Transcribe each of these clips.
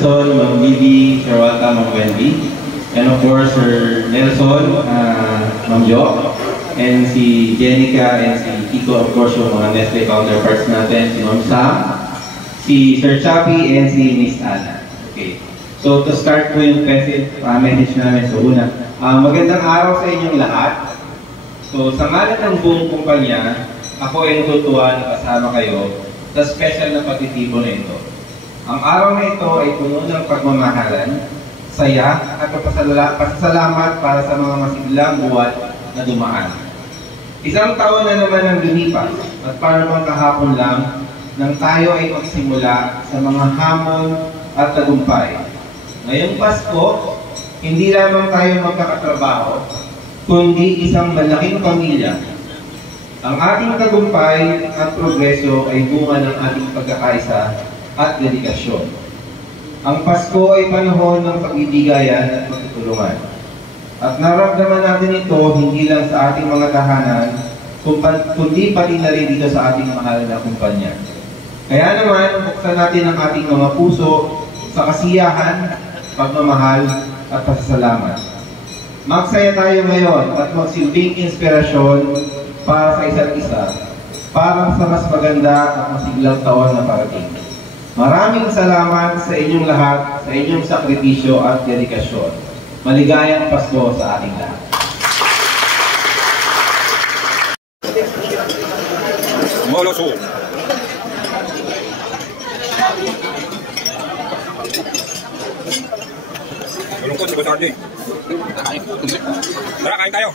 Nelson, Ma'am Vivi, Sir Walta, Ma'am Wendy, and of course Sir Nelson, Ma'am Jo, and si Jenica and si Kiko, of course yung mga Nestle counterparts natin, si Ma'am Sam, si Sir Chappy, and si Miss Ana. Okay. So to start po yung message namin sa una. Magandang araw sa inyong lahat. So sa ngalan ng buong kumpanya, ako ay natutuwa na kasama kayo sa special na pagtitipon na ito. Ang araw na ito ay puno ng pagmamahalan, saya at pasasalamat para sa mga masiglang buwan na dumaan. Isang taon na naman ang lumipas at para bang kahapon lang nang tayo ay magsimula sa mga hamon at tagumpay. Ngayong Pasko, hindi lamang tayo magkakatrabaho, kundi isang malaking pamilya. Ang ating tagumpay at progreso ay bunga ng ating pagkakaisa at dedikasyon. Ang Pasko ay panahon ng pagbibigayan at pagtutulungan. At naramdaman natin ito hindi lang sa ating mga tahanan, kundi pati na rin dito sa ating mahal na kumpanya. Kaya naman, buksan natin ang ating mga puso sa kasiyahan, pagmamahal at pasasalamat. Magsaya tayo ngayon at magsilbing inspirasyon para sa isa't isa, para sa mas maganda at masiglang taon na parating. Maraming salamat sa inyong lahat, sa inyong sakripisyo at dedikasyon. Maligayang Pasko sa ating lahat. Moloso. Malungkot si Boss RJ. Tara, kain tayo.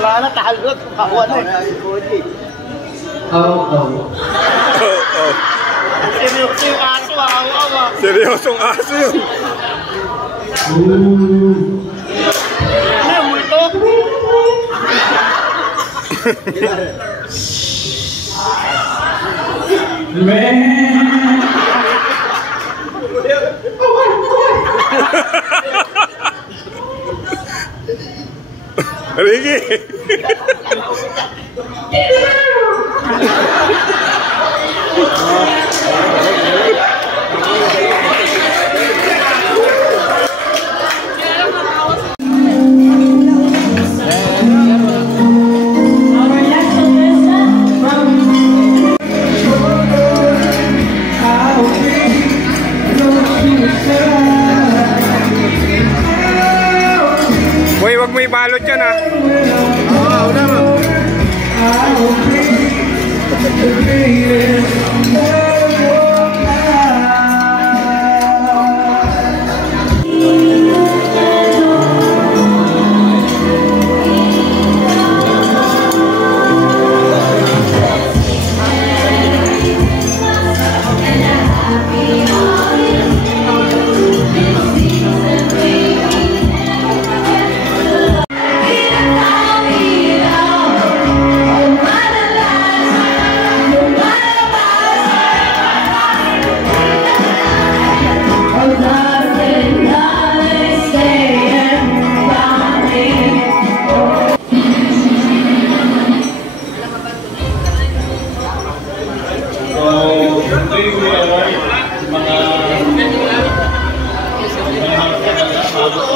Wala na, tahalot. Kakuha na eh. Seryoso yung aso, awa-awa. Seryosong aso yun. Ano yung multo? Ricky! Uy, wag mo ibalot yan ah. Una mo.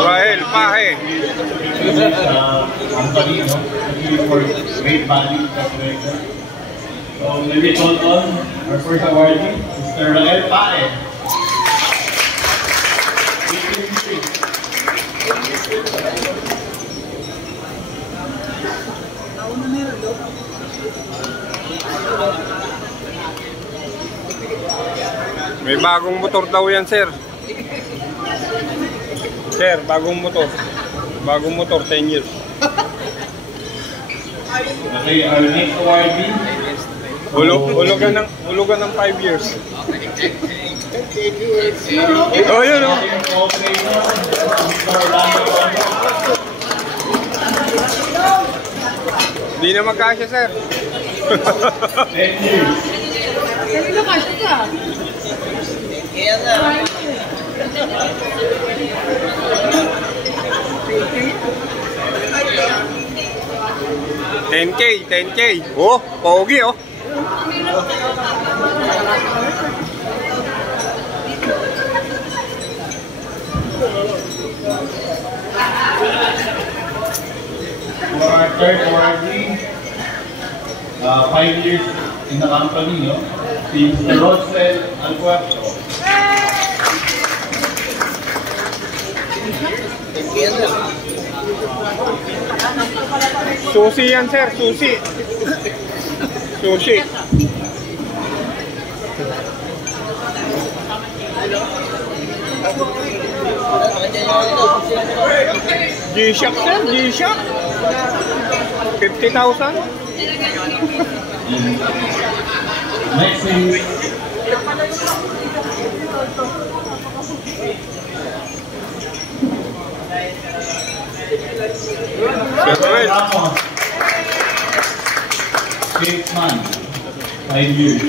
Rahel, pahe. Company, for great value. So, let me call on our first awardee, Mr. Rahel Pae. May bagong motor daw yan, sir. Sir, bagong motor. Bagong motor, 10 years. Okay, our next awardee. Hulugan ng 5 years. Oh, yun oh. Hindi na magkasya, sir. 10 years. Kanina kasi ka. Kaya na. 10K, 10K. Oh, pogi oh. For our third awardee, 5 years in the company, no? Si Mr. Rodsel Alcuerto. Kaya na. Susi yan, sir. Susi. Susi. G-Shock, sir. G-Shock. 50,000. Next is Gabriel. Ramos. 6 months. 5 years.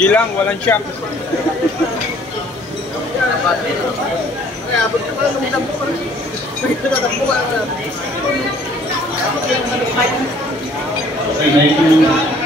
Gilang, walang shock. Kaya abot ka pa nung dampo ka. Dampo ka. Okay, 92